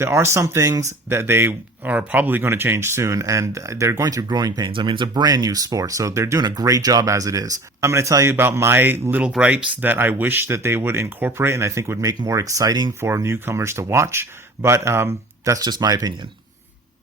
there are some things that they are probably going to change soon, and they're going through growing pains. I mean, it's a brand new sport, so they're doing a great job as it is. I'm going to tell you about my little gripes that I wish that they would incorporate and I think would make more exciting for newcomers to watch, but that's just my opinion.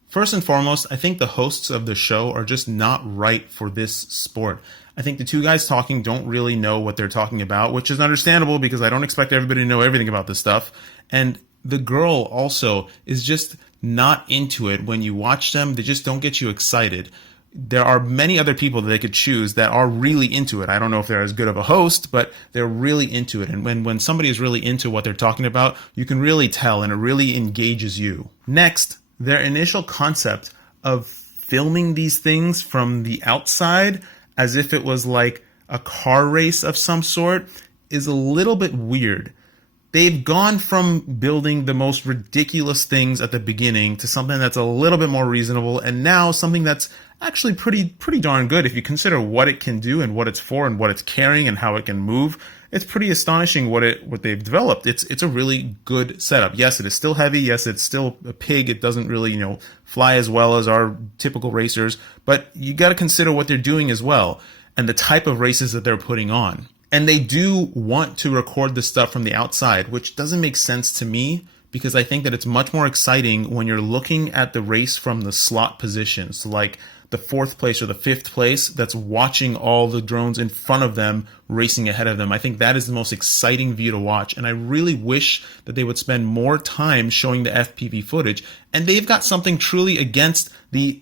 First and foremost, I think the hosts of the show are just not right for this sport. I think the two guys talking don't really know what they're talking about, which is understandable because I don't expect everybody to know everything about this stuff. And the girl also is just not into it. When you watch them, they just don't get you excited. There are many other people that they could choose that are really into it. I don't know if they're as good of a host, but they're really into it. And when somebody is really into what they're talking about, you can really tell, and it really engages you. Next, their initial concept of filming these things from the outside as if it was like a car race of some sort is a little bit weird. They've gone from building the most ridiculous things at the beginning to something that's a little bit more reasonable, and now something that's actually pretty darn good if you consider what it can do and what it's for and what it's carrying and how it can move. It's pretty astonishing what they've developed. It's a really good setup. Yes, it is still heavy. Yes, it's still a pig. It doesn't really, fly as well as our typical racers, but you got to consider what they're doing as well and the type of races that they're putting on. And they do want to record the stuff from the outside, which doesn't make sense to me because I think that it's much more exciting when you're looking at the race from the slot positions, like the fourth place or the fifth place that's watching all the drones in front of them racing ahead of them. I think that is the most exciting view to watch, and I really wish that they would spend more time showing the FPV footage. And they've got something truly against the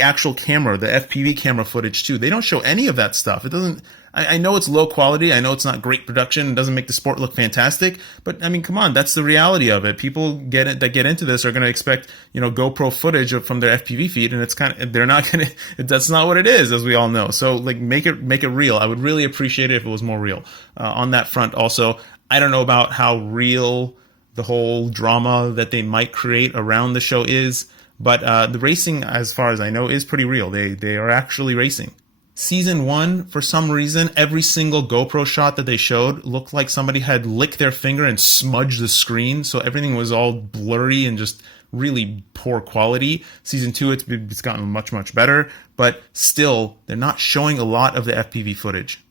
actual camera, the FPV camera footage too. They don't show any of that stuff. It doesn't. I know it's low quality. I know it's not great production. It doesn't make the sport look fantastic. But I mean, come on, that's the reality of it. People that get into this are going to expect, GoPro footage from their FPV feed, and it's they're not going to. That's not what it is, as we all know. So make it real. I would really appreciate it if it was more real. On that front, also, I don't know about how real the whole drama that they might create around the show is, but the racing, as far as I know, is pretty real. They are actually racing. Season 1, for some reason, every single GoPro shot that they showed looked like somebody had licked their finger and smudged the screen, so everything was all blurry and just really poor quality. Season 2, it's gotten much, much better, but still, they're not showing a lot of the FPV footage.